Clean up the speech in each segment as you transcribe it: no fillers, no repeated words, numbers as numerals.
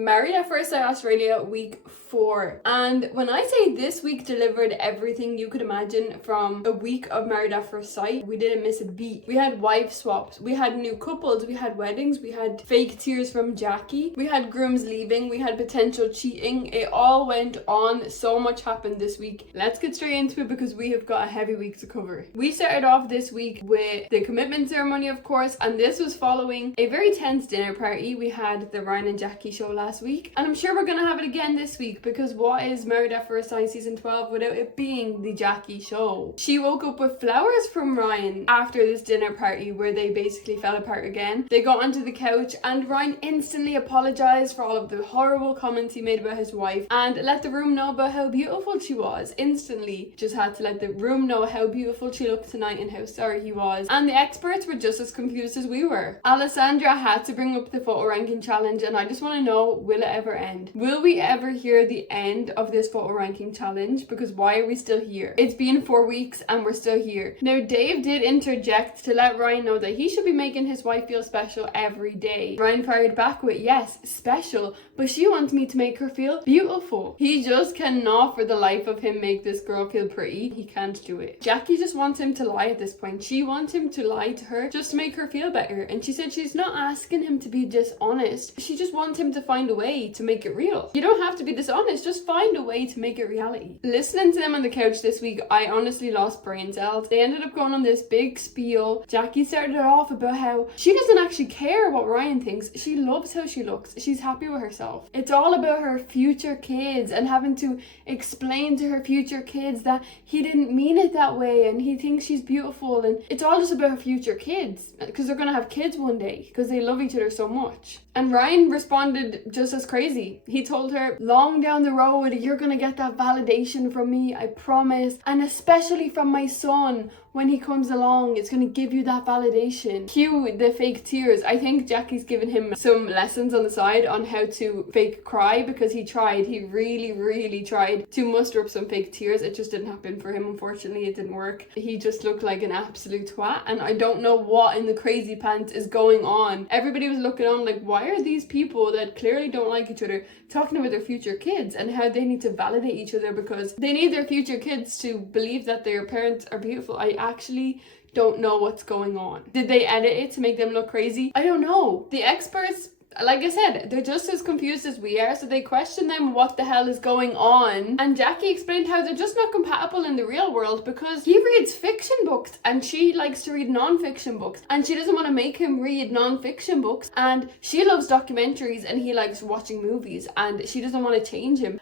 Married at First Sight Australia week 4. And when I say this week delivered everything you could imagine from a week of Married at First Sight, we didn't miss a beat. We had wife swaps, we had new couples, we had weddings, we had fake tears from Jackie, we had grooms leaving, we had potential cheating. It all went on. So much happened this week. Let's get straight into it because we have got a heavy week to cover. We started off this week with the commitment ceremony, of course, and this was following a very tense dinner party. We had the Ryan and Jackie show last week, and I'm sure we're gonna have it again this week because what is Married at First Sight season 12 without it being the Jackie show? She woke up with flowers from Ryan after this dinner party where they basically fell apart again. They got onto the couch and Ryan instantly apologized for all of the horrible comments he made about his wife and let the room know about how beautiful she was. Instantly just had to let the room know how beautiful she looked tonight and how sorry he was. And the experts were just as confused as we were. Alessandra had to bring up the photo ranking challenge, and I just want to know, will it ever end? Will we ever hear the end of this photo ranking challenge? Because why are we still here? It's been 4 weeks and we're still here. Now Dave did interject to let Ryan know that he should be making his wife feel special every day. Ryan fired back with, yes, special, but she wants me to make her feel beautiful. He just cannot for the life of him make this girl feel pretty. He can't do it. Jackie just wants him to lie at this point. She wants him to lie to her just to make her feel better, and she said she's not asking him to be dishonest. She just wants him to find a way to make it real. You don't have to be dishonest, just find a way to make it reality. Listening to them on the couch this week, I honestly lost brain cells. They ended up going on this big spiel. Jackie started it off about how she doesn't actually care what Ryan thinks. She loves how she looks. She's happy with herself. It's all about her future kids and having to explain to her future kids that he didn't mean it that way and he thinks she's beautiful, and it's all just about her future kids because they're gonna have kids one day because they love each other so much. And Ryan responded just as crazy. He told her, long down the road you're gonna get that validation from me, I promise, and especially from my son. When he comes along, it's going to give you that validation. Cue the fake tears. I think Jackie's given him some lessons on the side on how to fake cry because he tried. He really tried to muster up some fake tears. It just didn't happen for him, unfortunately. It didn't work. He just looked like an absolute twat, and I don't know what in the crazy pants is going on. Everybody was looking on like, why are these people that clearly don't like each other talking about their future kids and how they need to validate each other because they need their future kids to believe that their parents are beautiful? I actually don't know what's going on. Did they edit it to make them look crazy? I don't know. The experts, like I said, they're just as confused as we are, so they question them what the hell is going on. And Jackie explained how they're just not compatible in the real world because he reads fiction books and she likes to read non-fiction books, and she doesn't want to make him read non-fiction books, and she loves documentaries and he likes watching movies, and she doesn't want to change him.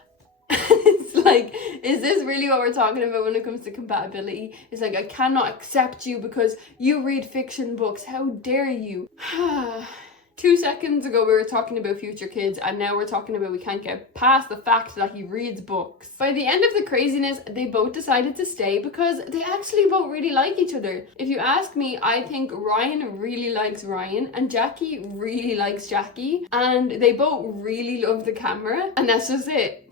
It's like, is this really what we're talking about when it comes to compatibility? It's like, I cannot accept you because you read fiction books. How dare you? 2 seconds ago we were talking about future kids, and now we're talking about we can't get past the fact that he reads books. By the end of the craziness, they both decided to stay because they actually both really like each other. If you ask me, I think Ryan really likes Ryan and Jackie really likes Jackie, and they both really love the camera, and that's just it.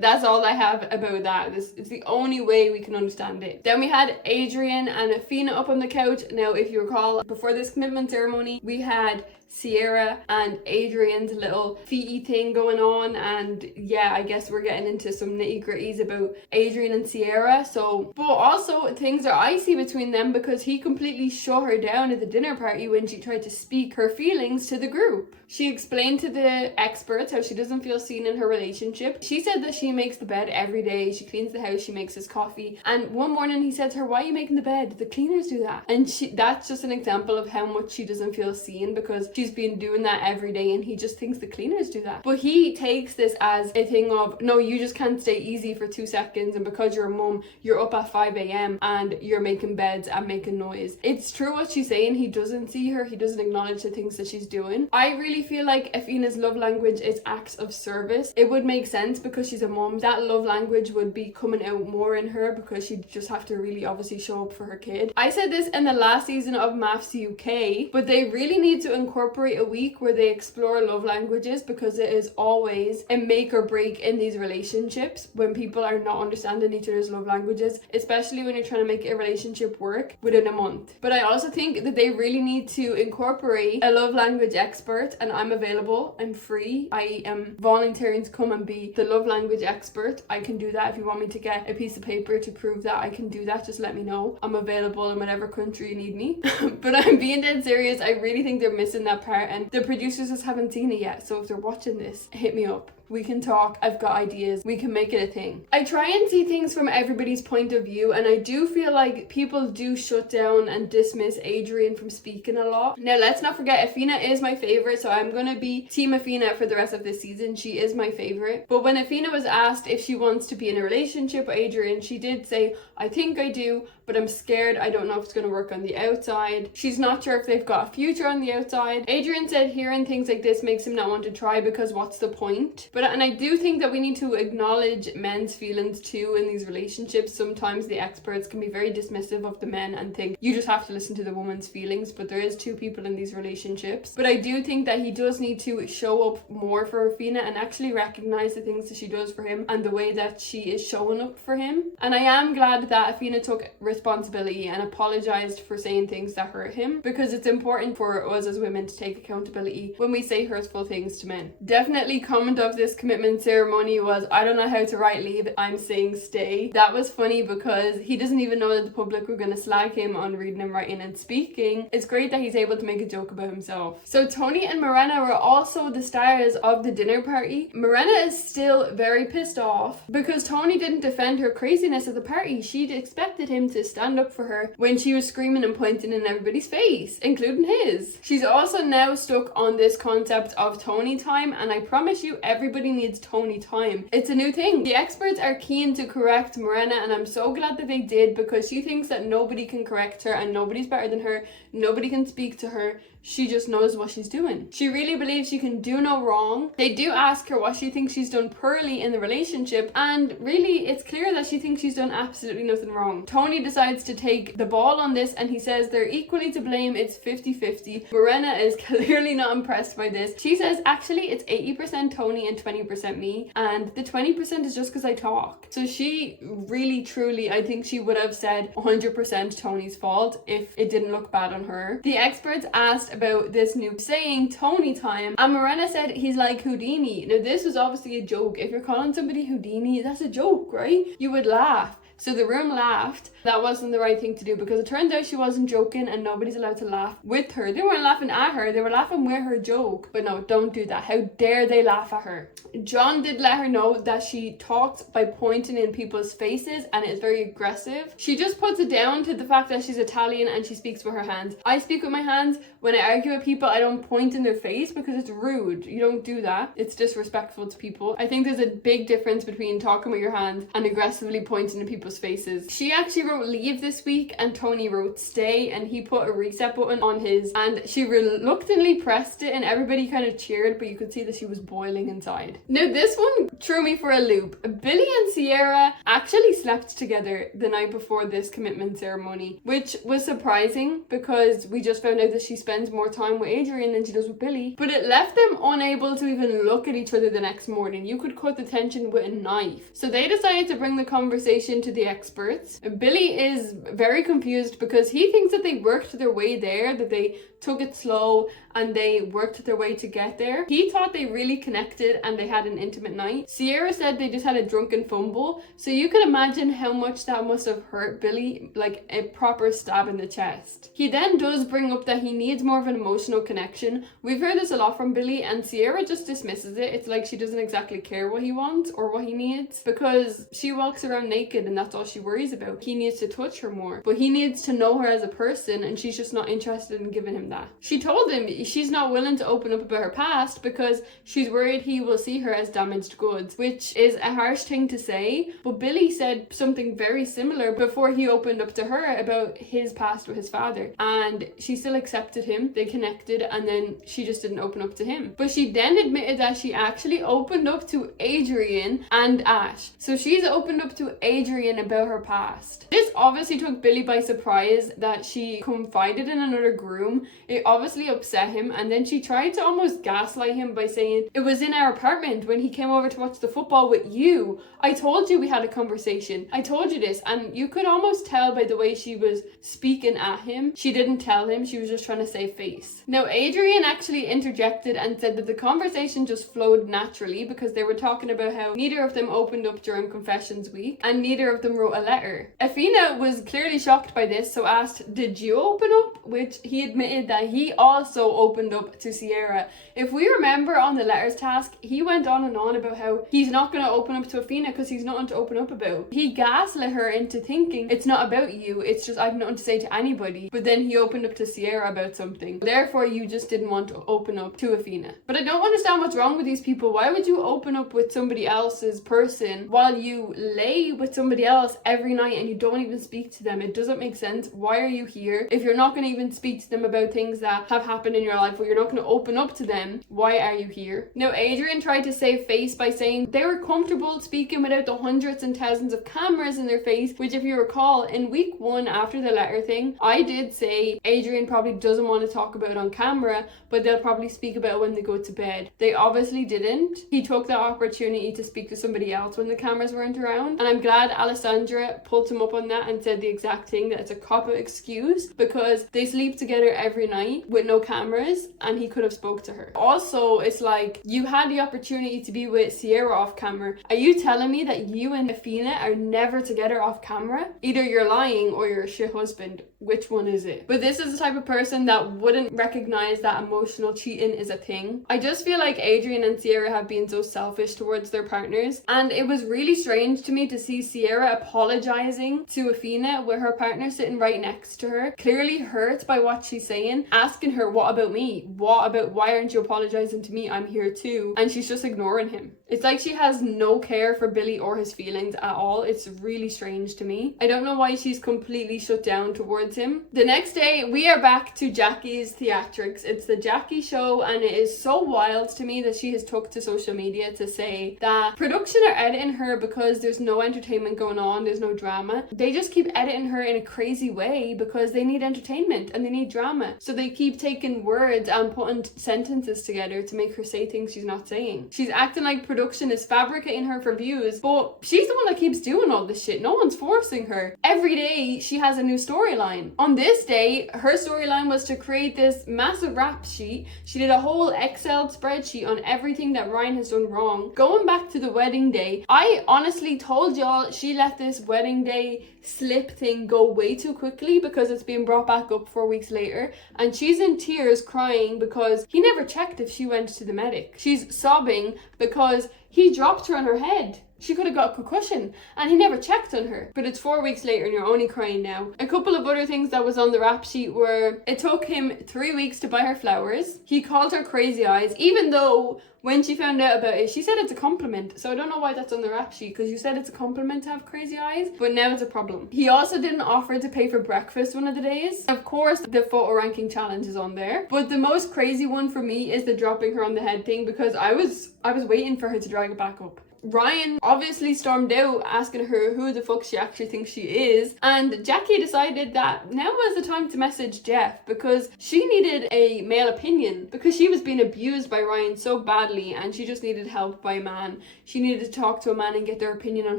That's all I have about that. It's the only way we can understand it. Then we had Adrian and Athena up on the couch. Now, if you recall, before this commitment ceremony, we had Sierra and Adrian's little feety thing going on, and yeah, I guess we're getting into some nitty-gritties about Adrian and Sierra. So, but also things are icy between them because he completely shut her down at the dinner party when she tried to speak her feelings to the group. She explained to the experts how she doesn't feel seen in her relationship. She said that she makes the bed every day, she cleans the house, she makes his coffee, and one morning he said to her, why are you making the bed? The cleaners do that. And that's just an example of how much she doesn't feel seen because she's been doing that every day and he just thinks the cleaners do that. But he takes this as a thing of, no, you just can't stay easy for 2 seconds, and because you're a mum, you're up at 5 a.m. and you're making beds and making noise. It's true what she's saying. He doesn't see her, he doesn't acknowledge the things that she's doing. I really feel like Athena's love language is acts of service. It would make sense because she's a mum. That love language would be coming out more in her because she'd just have to really obviously show up for her kid. I said this in the last season of Mafs UK, but they really need to incorporate incorporate a week where they explore love languages, because it is always a make or break in these relationships when people are not understanding each other's love languages, especially when you're trying to make a relationship work within a month. But I also think that they really need to incorporate a love language expert, and I'm available. I'm free. I am volunteering to come and be the love language expert. I can do that. If you want me to get a piece of paper to prove that, I can do that. Just let me know. I'm available in whatever country you need me. But I'm being dead serious. I really think they're missing that part, and the producers just haven't seen it yet. So if they're watching this, hit me up. We can talk. I've got ideas. We can make it a thing. I try and see things from everybody's point of view, and I do feel like people do shut down and dismiss Adrian from speaking a lot. Now, let's not forget, Athena is my favorite, so I'm going to be Team Athena for the rest of this season. She is my favorite. But when Athena was asked if she wants to be in a relationship with Adrian, she did say, I think I do, but I'm scared. I don't know if it's going to work on the outside. She's not sure if they've got a future on the outside. Adrian said hearing things like this makes him not want to try, because what's the point? And I do think that we need to acknowledge men's feelings too in these relationships. Sometimes the experts can be very dismissive of the men and think you just have to listen to the woman's feelings, but there is two people in these relationships. But I do think that he does need to show up more for Athena and actually recognize the things that she does for him and the way that she is showing up for him. And I am glad that Athena took responsibility and apologized for saying things that hurt him, because it's important for us as women to take accountability when we say hurtful things to men. Definitely comment of this commitment ceremony was, I don't know how to write leave, I'm saying stay. That was funny because he doesn't even know that the public were going to slag him on reading and writing and speaking. It's great that he's able to make a joke about himself. So Tony and Morena were also the stars of the dinner party. Morena is still very pissed off because Tony didn't defend her craziness at the party. She'd expected him to stand up for her when she was screaming and pointing in everybody's face, including his. She's also now stuck on this concept of Tony time, and I promise you everybody needs Tony time. It's a new thing. The experts are keen to correct Morena, and I'm so glad that they did, because she thinks that nobody can correct her and nobody's better than her. Nobody can speak to her. She just knows what she's doing. She really believes she can do no wrong. They do ask her what she thinks she's done poorly in the relationship, and really it's clear that she thinks she's done absolutely nothing wrong. Tony decides to take the ball on this, and he says they're equally to blame. It's 50-50. Morena is clearly not impressed by this. She says actually it's 80% Tony and 20% me, and the 20% is just because I talk. So she really truly, I think she would have said 100% Tony's fault if it didn't look bad on her. The experts asked about this new saying, Tony time, and Morena said he's like Houdini. Now this was obviously a joke. If you're calling somebody Houdini, that's a joke, right? You would laugh. So the room laughed. That wasn't the right thing to do, because it turns out she wasn't joking and nobody's allowed to laugh with her. They weren't laughing at her, they were laughing with her joke. But no, don't do that. How dare they laugh at her? John did let her know that she talked by pointing in people's faces, and it's very aggressive. She just puts it down to the fact that she's Italian and she speaks with her hands. I speak with my hands. When I argue with people, I don't point in their face because it's rude. You don't do that. It's disrespectful to people. I think there's a big difference between talking with your hands and aggressively pointing in people's faces. She actually wrote leave this week and Tony wrote stay, and he put a reset button on his, and she reluctantly pressed it and everybody kind of cheered, but you could see that she was boiling inside. Now this one threw me for a loop. Billy and Sierra actually slept together the night before this commitment ceremony, which was surprising because we just found out that she spends more time with Adrian than she does with Billy, but it left them unable to even look at each other the next morning. You could cut the tension with a knife. So they decided to bring the conversation to the experts. Billy is very confused because he thinks that they worked their way there, that they took it slow and they worked their way to get there. He thought they really connected and they had an intimate night. Sierra said they just had a drunken fumble, so you can imagine how much that must have hurt Billy, like a proper stab in the chest. He then does bring up that he needs more of an emotional connection. We've heard this a lot from Billy, and Sierra just dismisses it. It's like she doesn't exactly care what he wants or what he needs, because she walks around naked and that's all she worries about. He needs to touch her more, but he needs to know her as a person, and she's just not interested in giving him that. She told him she's not willing to open up about her past because she's worried he will see her as damaged goods, which is a harsh thing to say, but Billy said something very similar before he opened up to her about his past with his father, and she still accepted him. They connected, and then she just didn't open up to him. But she then admitted that she actually opened up to Adrian and Ash. So she's opened up to Adrian about her past. This obviously took Billy by surprise that she confided in another groom. It obviously upset him, and then she tried to almost gaslight him by saying, it was in our apartment when he came over to watch the football with you. I told you we had a conversation. I told you this. And you could almost tell by the way she was speaking at him, she didn't tell him, she was just trying to save face. Now, Adrian actually interjected and said that the conversation just flowed naturally because they were talking about how neither of them opened up during confessions week and neither of them wrote a letter. Afina was clearly shocked by this, so asked, did you open up? Which he admitted that he also opened up to Sierra. If we remember on the letters task, he went on and on about how he's not going to open up to Afina because he's nothing to open up about. He gaslit her into thinking it's not about you, it's just I've nothing to say to anybody. But then he opened up to Sierra about something. Therefore, you just didn't want to open up to Afina. But I don't understand what's wrong with these people. Why would you open up with somebody else's person while you lay with somebody else every night and you don't even speak to them? It doesn't make sense. Why are you here? If you're not going to even speak to them about things that have happened in your life, or you're not going to open up to them, why are you here? Now, Adrian tried to save face by saying they were comfortable speaking without the hundreds and thousands of cameras in their face, which if you recall, in week 1 after the letter thing, I did say Adrian probably doesn't want to talk about it on camera, but they'll probably speak about it when they go to bed. They obviously didn't. He took the opportunity to speak to somebody else when the cameras weren't around, and I'm glad Alessandra pulled him up on that and said the exact thing, that it's a cop-out excuse because they sleep together every night with no cameras and he could have spoke to her. Also, it's like, you had the opportunity to be with Sierra off camera. Are you telling me that you and Afina are never together off camera? Either you're lying or you're a shit husband. Which one is it? But this is the type of person that wouldn't recognize that emotional cheating is a thing. I just feel like Adrian and Sierra have been so selfish towards their partners, and it was really strange to me to see Sierra apologizing to Afina with her partner sitting right next to her, clearly hurt by what she's saying, asking her, what about me? What about, why aren't you apologizing to me? I'm here too. And she's just ignoring him. It's like she has no care for Billy or his feelings at all. It's really strange to me. I don't know why she's completely shut down towards him. The next day, we are back to Jackie's theatrics. It's the Jackie show, and it is so wild to me that she has took to social media to say that production are editing her because there's no entertainment going on, there's no drama. They just keep editing her in a crazy way because they need entertainment and they need drama. So they keep taking words and putting sentences together to make her say things she's not saying. She's acting like production is fabricating her for views, but she's the one that keeps doing all this shit. No one's forcing her. Every day she has a new storyline. On this day, her storyline was to create this massive rap sheet. She did a whole Excel spreadsheet on everything that Ryan has done wrong. Going back to the wedding day, I honestly told y'all she let this wedding day slip thing go way too quickly because it's being brought back up 4 weeks later, and she's in tears crying because he never checked if she went to the medic. She's sobbing because he dropped her on her head. She could have got a concussion and he never checked on her. But it's 4 weeks later and you're only crying now. A couple of other things that was on the rap sheet were, it took him 3 weeks to buy her flowers. He called her crazy eyes, even though when she found out about it, she said it's a compliment. So I don't know why that's on the rap sheet, because you said it's a compliment to have crazy eyes, but now it's a problem. He also didn't offer to pay for breakfast one of the days. Of course, the photo ranking challenge is on there. But the most crazy one for me is the dropping her on the head thing, because I was waiting for her to drag it back up. Ryan obviously stormed out asking her who the fuck she actually thinks she is, and Jackie decided that now was the time to message Jeff because she needed a male opinion because she was being abused by Ryan so badly and she just needed help by a man. She needed to talk to a man and get their opinion on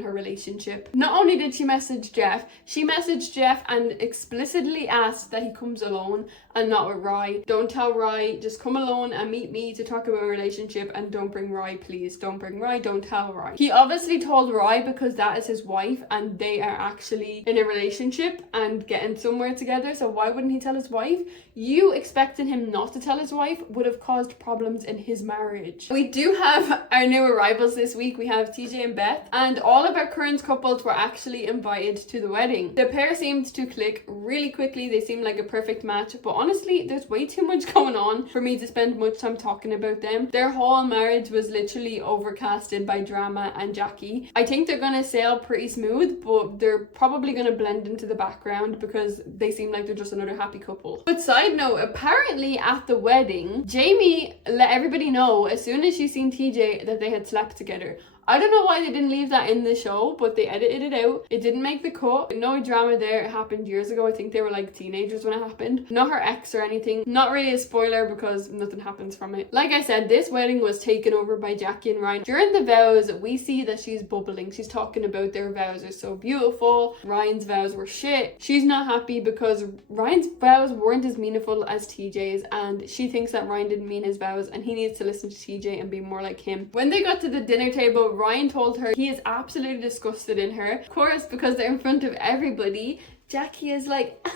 her relationship. Not only did she message Jeff, she messaged Jeff and explicitly asked that he comes alone and not with Rye. Don't tell Rye, just come alone and meet me to talk about a relationship, and don't bring Rye, please. Don't bring Rye, don't tell Rye. He obviously told Rye because that is his wife and they are actually in a relationship and getting somewhere together, so why wouldn't he tell his wife? You expecting him not to tell his wife would have caused problems in his marriage. We do have our new arrivals this week. We have TJ and Beth, and all of our current couples were actually invited to the wedding. The pair seemed to click really quickly. They seemed like a perfect match, but honestly, there's way too much going on for me to spend much time talking about them. Their whole marriage was literally overcasted by drama and Jackie. I think they're gonna sail pretty smooth, but they're probably gonna blend into the background because they seem like they're just another happy couple. But side note, apparently at the wedding, Jamie let everybody know as soon as she seen TJ that they had slept together. I don't know why they didn't leave that in the show, but they edited it out. It didn't make the cut. No drama there. It happened years ago. I think they were like teenagers when it happened. Not her ex or anything. Not really a spoiler because nothing happens from it. Like I said, this wedding was taken over by Jackie and Ryan. During the vows, we see that she's bubbling. She's talking about their vows are so beautiful. Ryan's vows were shit. She's not happy because Ryan's vows weren't as meaningful as TJ's, and she thinks that Ryan didn't mean his vows and he needs to listen to TJ and be more like him. When they got to the dinner table, Ryan told her he is absolutely disgusted in her. Of course, because they're in front of everybody, Jackie is like,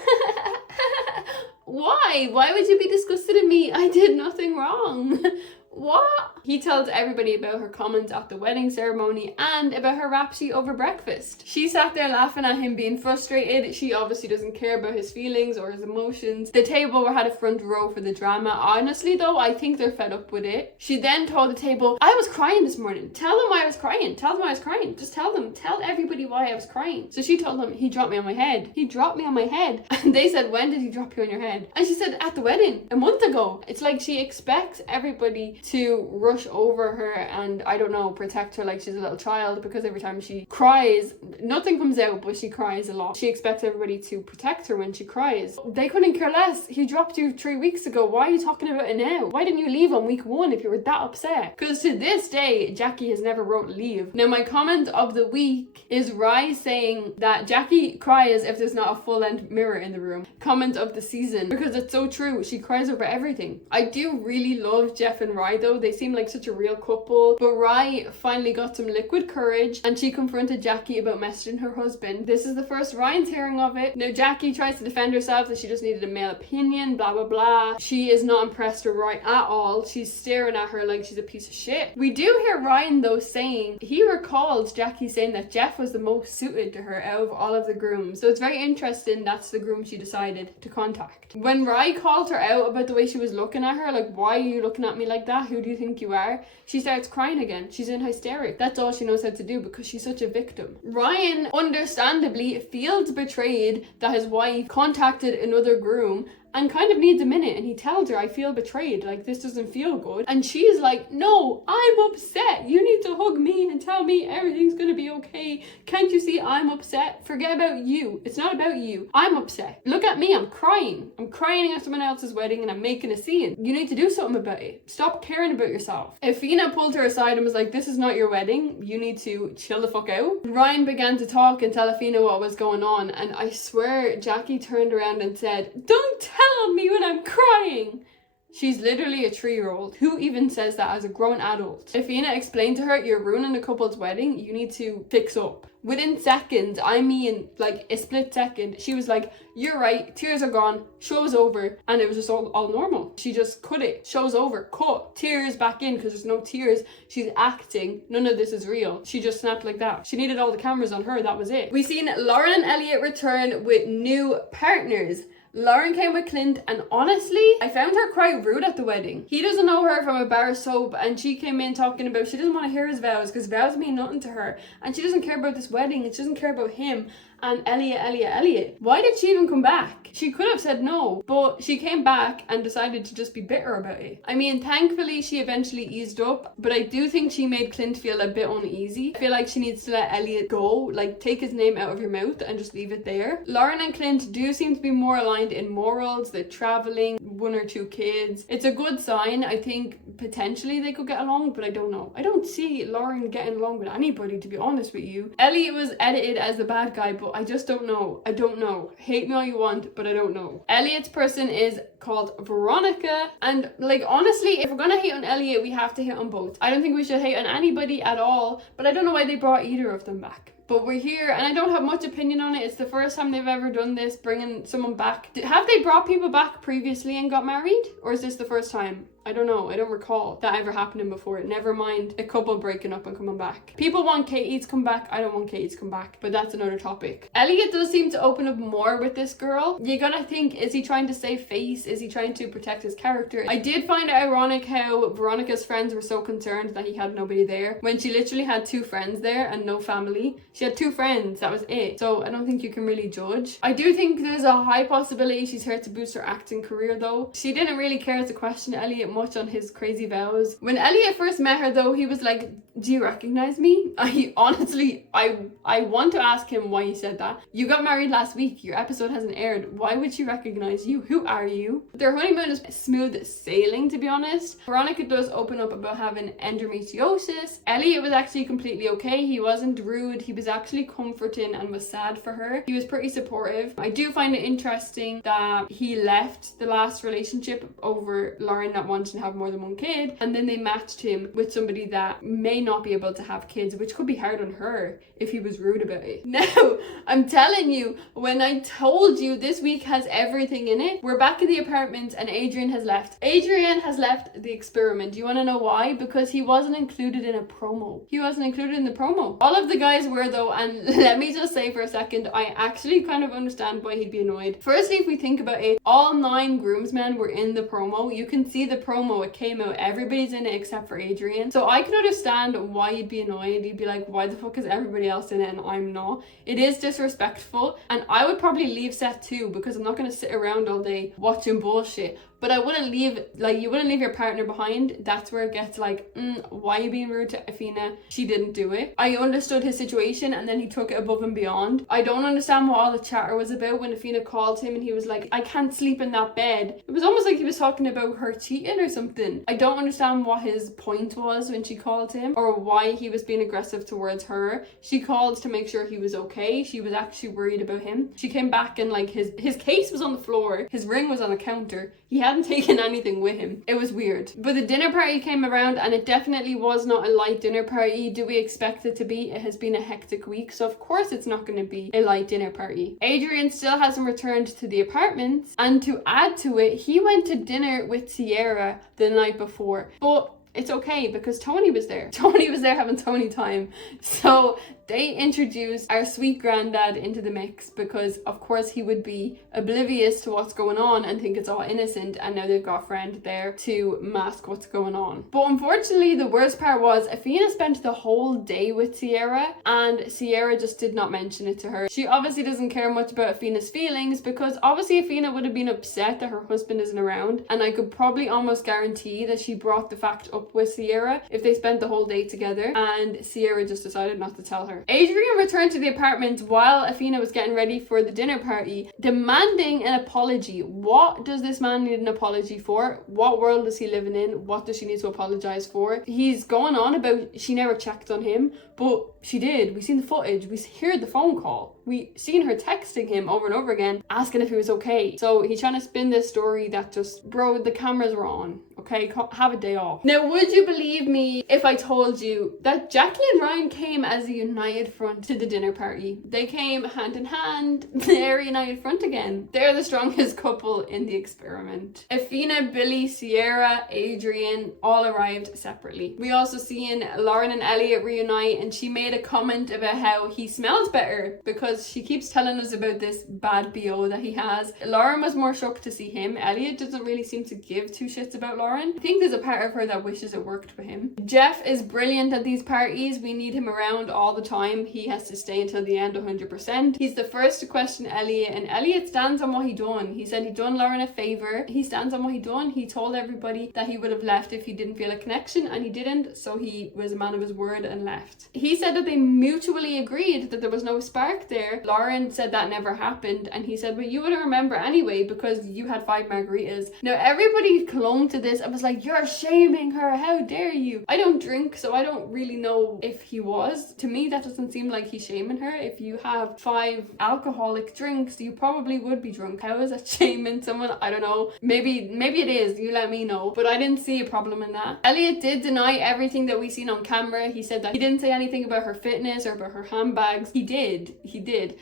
why? Why would you be disgusted in me? I did nothing wrong. What? He tells everybody about her comments at the wedding ceremony and about her rap sheet over breakfast. She sat there laughing at him being frustrated. She obviously doesn't care about his feelings or his emotions. The table had a front row for the drama. Honestly though, I think they're fed up with it. She then told the table, I was crying this morning. Tell them why I was crying. Tell them I was crying. Just tell them. Tell everybody why I was crying. So she told them, he dropped me on my head. He dropped me on my head. And they said, when did he drop you on your head? And she said, at the wedding, a month ago. It's like she expects everybody to rush over her and, I don't know, protect her like she's a little child, because every time she cries, nothing comes out, but she cries a lot. She expects everybody to protect her when she cries. They couldn't care less. He dropped you 3 weeks ago. Why are you talking about it now? Why didn't you leave on week 1 if you were that upset? Because to this day, Jackie has never wrote leave. Now, my comment of the week is Rye saying that Jackie cries if there's not a full-length mirror in the room. Comment of the season, because it's so true. She cries over everything. I do really love Jeff and Rye though. They seem like such a real couple, but Rye finally got some liquid courage and she confronted Jackie about messaging her husband. This is the first Ryan's hearing of it. Now Jackie tries to defend herself that she just needed a male opinion, blah blah blah. She is not impressed with Rye at all. She's staring at her like she's a piece of shit. We do hear Ryan though saying he recalls Jackie saying that Jeff was the most suited to her out of all of the grooms. So it's very interesting that's the groom she decided to contact. When Rye called her out about the way she was looking at her, like, why are you looking at me like that? Who do you think you are? She starts crying again. She's in hysterics. That's all she knows how to do because she's such a victim. Ryan understandably feels betrayed that his wife contacted another groom and kind of needs a minute, and he tells her, I feel betrayed, like this doesn't feel good. And she's like, no, I'm upset. You need to hug me and tell me everything's gonna be okay. Can't you see I'm upset? Forget about you. It's not about you. I'm upset. Look at me, I'm crying. I'm crying at someone else's wedding and I'm making a scene. You need to do something about it. Stop caring about yourself. Ifina pulled her aside and was like, this is not your wedding. You need to chill the fuck out. Ryan began to talk and tell Ifina what was going on, and I swear Jackie turned around and said, don't tell on me when I'm crying. She's literally a 3-year-old. Who even says that as a grown adult? Ifina explained to her, you're ruining a couple's wedding. You need to fix up. Within seconds, I mean like a split second, she was like, you're right, tears are gone, show's over, and it was just all normal. She just cut it. Show's over, cut, tears back in because there's no tears. She's acting. None of this is real. She just snapped like that. She needed all the cameras on her. That was it. We seen Lauren and Elliot return with new partners. Lauren came with Clint, and honestly, I found her quite rude at the wedding. He doesn't know her from a bar of soap, and she came in talking about she doesn't want to hear his vows because vows mean nothing to her, and she doesn't care about this wedding, and she doesn't care about him. And Elliot. Why did she even come back? She could have said no, but she came back and decided to just be bitter about it. I mean, thankfully she eventually eased up, but I do think she made Clint feel a bit uneasy. I feel like she needs to let Elliot go, like take his name out of your mouth and just leave it there. Lauren and Clint do seem to be more aligned in morals. They're traveling, 1 or 2 kids. It's a good sign. I think potentially they could get along, but I don't know. I don't see Lauren getting along with anybody, to be honest with you. Elliot was edited as the bad guy, but I just don't know. I don't know. Hate me all you want, but I don't know. Elliot's person is called Veronica, and like honestly, if we're gonna hate on Elliot, we have to hate on both. I don't think we should hate on anybody at all, but I don't know why they brought either of them back. But we're here, and I don't have much opinion on it. It's the first time they've ever done this, bringing someone back. Have they brought people back previously and got married? Or is this the first time? I don't know. I don't recall that ever happening before. Never mind a couple breaking up and coming back. People want Katie to come back. I don't want Katie to come back, but that's another topic. Elliot does seem to open up more with this girl. You're gonna think, is he trying to save face? Is he trying to protect his character? I did find it ironic how Veronica's friends were so concerned that he had nobody there when she literally had 2 friends there and no family. She had 2 friends, that was it. So I don't think you can really judge. I do think there's a high possibility she's here to boost her acting career though. She didn't really care to question Elliot much on his crazy vows. When Elliot first met her though, he was like, do you recognize me? I honestly want to ask him why he said that. You got married last week, your episode hasn't aired. Why would she recognize you? Who are you? Their honeymoon is smooth sailing, to be honest. Veronica does open up about having endometriosis. Elliot was actually completely okay. He wasn't rude. He was actually comforting and was sad for her. He was pretty supportive. I do find it interesting that he left the last relationship over Lauren not wanting to have more than 1 kid, and then they matched him with somebody that may not be able to have kids, which could be hard on her if he was rude about it. Now, I'm telling you, when I told you this week has everything in it, we're back in the apartment and Adrian has left. Adrian has left the experiment. Do you want to know why? Because he wasn't included in a promo. He wasn't included in the promo. All of the guys were though, and let me just say for a second, I actually kind of understand why he'd be annoyed. Firstly, if we think about it, all 9 groomsmen were in the promo. You can see the promo, it came out, everybody's in it except for Adrian. So I can understand why you'd be annoyed. You'd be like, why the fuck is everybody else in it and I'm not? It is disrespectful, and I would probably leave set too, because I'm not going to sit around all day watching bullshit. But I wouldn't leave, like, you wouldn't leave your partner behind. That's where it gets like, why are you being rude to Athena? She didn't do it. I understood his situation and then he took it above and beyond. I don't understand what all the chatter was about when Athena called him and he was like, I can't sleep in that bed. It was almost like he was talking about her cheating or something. I don't understand what his point was when she called him or why he was being aggressive towards her. She called to make sure he was okay. She was actually worried about him. She came back and like his case was on the floor. His ring was on the counter. He hadn't taken anything with him. It was weird. But the dinner party came around and it definitely was not a light dinner party. Do we expect it to be? It has been a hectic week, so of course it's not going to be a light dinner party. Adrian still hasn't returned to the apartment, and to add to it, he went to dinner with Sierra the night before. But it's okay because Tony was there. Tony was there having Tony time. So they introduced our sweet granddad into the mix because of course he would be oblivious to what's going on and think it's all innocent, and now they've got a friend there to mask what's going on. But unfortunately the worst part was Athena spent the whole day with Sierra and Sierra just did not mention it to her. She obviously doesn't care much about Athena's feelings because obviously Athena would have been upset that her husband isn't around, and I could probably almost guarantee that she brought the fact up with Sierra if they spent the whole day together, and Sierra just decided not to tell her. Adrian returned to the apartment while Athena was getting ready for the dinner party, demanding an apology. What does this man need an apology for? What world is he living in? What does she need to apologize for? He's going on about she never checked on him, but she did. We seen the footage. We heard the phone call. We seen her texting him over and over again, asking if he was okay. So he's trying to spin this story that just, bro, the cameras were on. Okay, have a day off. Now, would you believe me if I told you that Jackie and Ryan came as a united front to the dinner party? They came hand in hand. They're a united front again. They're the strongest couple in the experiment. Athena, Billy, Sierra, Adrian all arrived separately. We also seen Lauren and Elliot reunite, and she made a comment about how he smells better because she keeps telling us about this bad BO that he has. Lauren was more shocked to see him. Elliot doesn't really seem to give 2 shits about Lauren. I think there's a part of her that wishes it worked for him. Jeff is brilliant at these parties. We need him around all the time. He has to stay until the end 100%. He's the first to question Elliot, and Elliot stands on what he done. He said he done Lauren a favor. He stands on what he done. He told everybody that he would have left if he didn't feel a connection, and he didn't, so he was a man of his word and left. He said that they mutually agreed that there was no spark there. Lauren said that never happened, and he said, but you wouldn't remember anyway because you had 5 margaritas. Now everybody clung to this. I was like, you're shaming her, how dare you? I don't drink, so I don't really know if he was. To me, that doesn't seem like he's shaming her. If you have 5 alcoholic drinks, you probably would be drunk. How is that shaming someone? I don't know. Maybe it is, you let me know, but I didn't see a problem in that. Elliot did deny everything that we seen on camera. He said that he didn't say anything about her fitness or about her handbags. He did.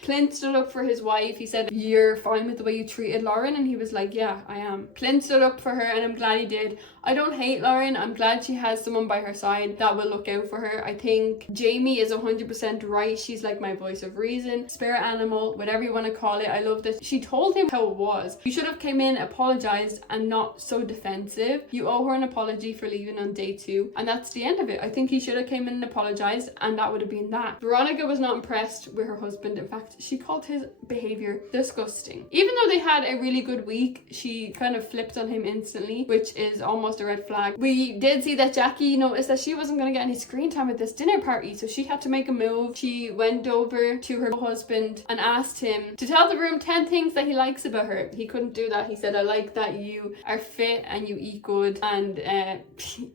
Clint stood up for his wife. He said, you're fine with the way you treated Lauren, and he was like, yeah, I am. Clint stood up for her, and I'm glad he did. side. I don't hate Lauren. I'm glad she has someone by her side that will look out for her. I think Jamie is 100% right. She's like my voice of reason, spirit animal, whatever you want to call it. I love this. She told him how it was. You should have came in, apologized, and not so defensive. You owe her an apology for leaving on day 2, and that's the end of it. I think he should have came in and apologized, and that would have been that. Veronica was not impressed with her husband. In fact, she called his behavior disgusting. Even though they had a really good week, she kind of flipped on him instantly, which is almost a red flag. We did see that Jackie noticed that she wasn't going to get any screen time at this dinner party, so she had to make a move. She went over to her husband and asked him to tell the room 10 things that he likes about her. He couldn't do that. He said, I like that you are fit and you eat good and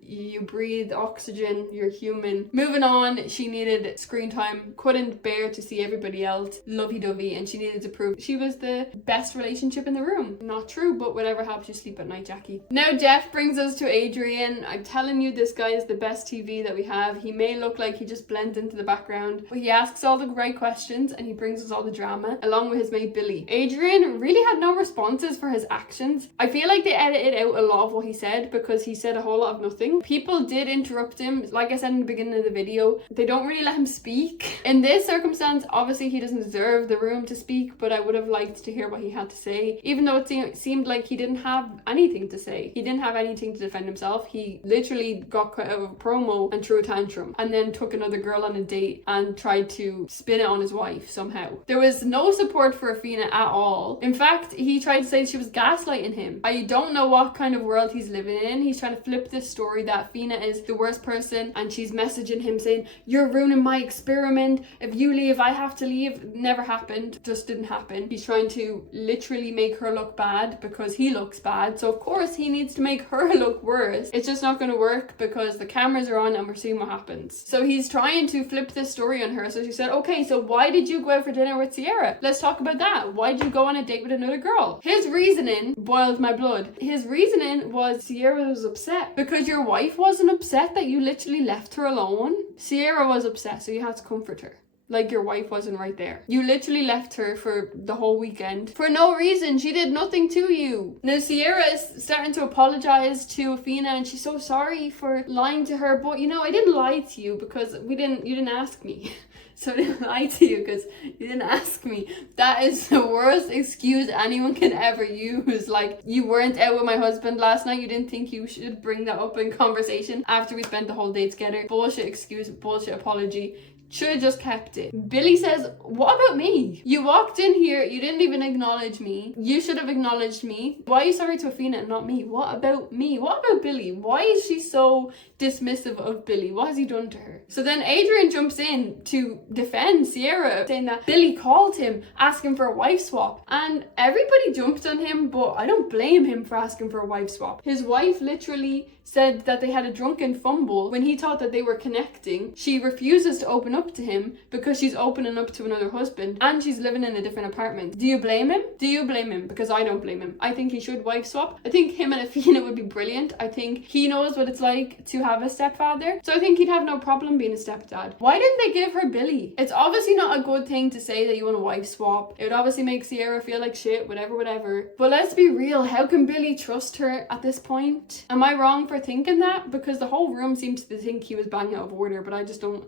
you breathe oxygen, you're human. Moving on, she needed screen time, couldn't bear to see everybody else lovey-dovey, and she needed to prove she was the best relationship in the room. Not true, but whatever helps you sleep at night, Jackie. Now Jeff brings us to Adrian. I'm telling you, this guy is the best TV that we have. He may look like he just blends into the background, but he asks all the right questions and he brings us all the drama, along with his mate Billy. Adrian really had no responses for his actions. I feel like they edited out a lot of what he said because he said a whole lot of nothing. People did interrupt him. Like I said in the beginning of the video, they don't really let him speak. In this circumstance, obviously he doesn't deserve the room to speak, but I would have liked to hear what he had to say, even though it seemed like he didn't have anything to say. He didn't have anything to defend himself. He literally got cut out of a promo and threw a tantrum, and then took another girl on a date and tried to spin it on his wife somehow. There was no support for Athena at all. In fact, he tried to say she was gaslighting him. I don't know what kind of world he's living in. He's trying to flip this story that Athena is the worst person, and she's messaging him saying, you're ruining my experiment. If you leave, I have to leave. Never happened. Just didn't happen. He's trying to literally make her look bad because he looks bad. So of course he needs to make her look worse. It's just not going to work because the cameras are on and we're seeing what happens. So he's trying to flip this story on her. So she said, okay, so why did you go out for dinner with Sierra? Let's talk about that. Why did you go on a date with another girl? His reasoning boiled my blood. His reasoning was Sierra was upset because your wife wasn't upset that you literally left her alone. Sierra was upset, so you had to comfort her. Like your wife wasn't right there. You literally left her for the whole weekend for no reason. She did nothing to you. Now Sierra is starting to apologize to Athena, and she's so sorry for lying to her. But you know, I didn't lie to you because you didn't ask me. So I didn't lie to you because you didn't ask me. That is the worst excuse anyone can ever use. Like, you weren't out with my husband last night. You didn't think you should bring that up in conversation after we spent the whole day together. Bullshit excuse, bullshit apology. Should have just kept it. Billy says, what about me? You walked in here, you didn't even acknowledge me. You should have acknowledged me. Why are you sorry to Athena and not me? What about me? What about Billy? Why is she so dismissive of Billy? What has he done to her? So then Adrian jumps in to defend Sierra, saying that Billy called him, asking for a wife swap. And everybody jumped on him, but I don't blame him for asking for a wife swap. His wife literally said that they had a drunken fumble when he thought that they were connecting. She refuses to open up to him because she's opening up to another husband and she's living in a different apartment. Do you blame him? Do you blame him? Because I don't blame him. I think he should wife swap. I think him and Athena would be brilliant. I think he knows what it's like to have a stepfather. So I think he'd have no problem being a stepdad. Why didn't they give her Billy? It's obviously not a good thing to say that you want to wife swap. It would obviously make Sierra feel like shit, whatever. But let's be real. How can Billy trust her at this point? Am I wrong for thinking that? Because the whole room seems to think he was banging out of order, but I just don't.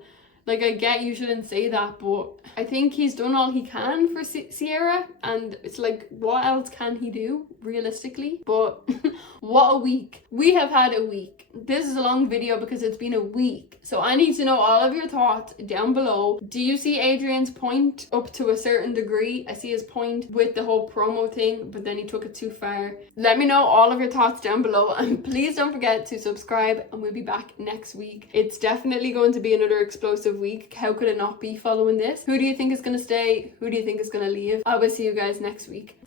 Like, I get you shouldn't say that, but I think he's done all he can for Sierra, and it's like, what else can he do, realistically? But what a week. We have had a week. This is a long video because it's been a week. So I need to know all of your thoughts down below. Do you see Adrian's point up to a certain degree? I see his point with the whole promo thing, but then he took it too far. Let me know all of your thoughts down below, and please don't forget to subscribe, and we'll be back next week. It's definitely going to be another explosive week. How could it not be following this? Who do you think is going to stay? Who do you think is going to leave? I will see you guys next week.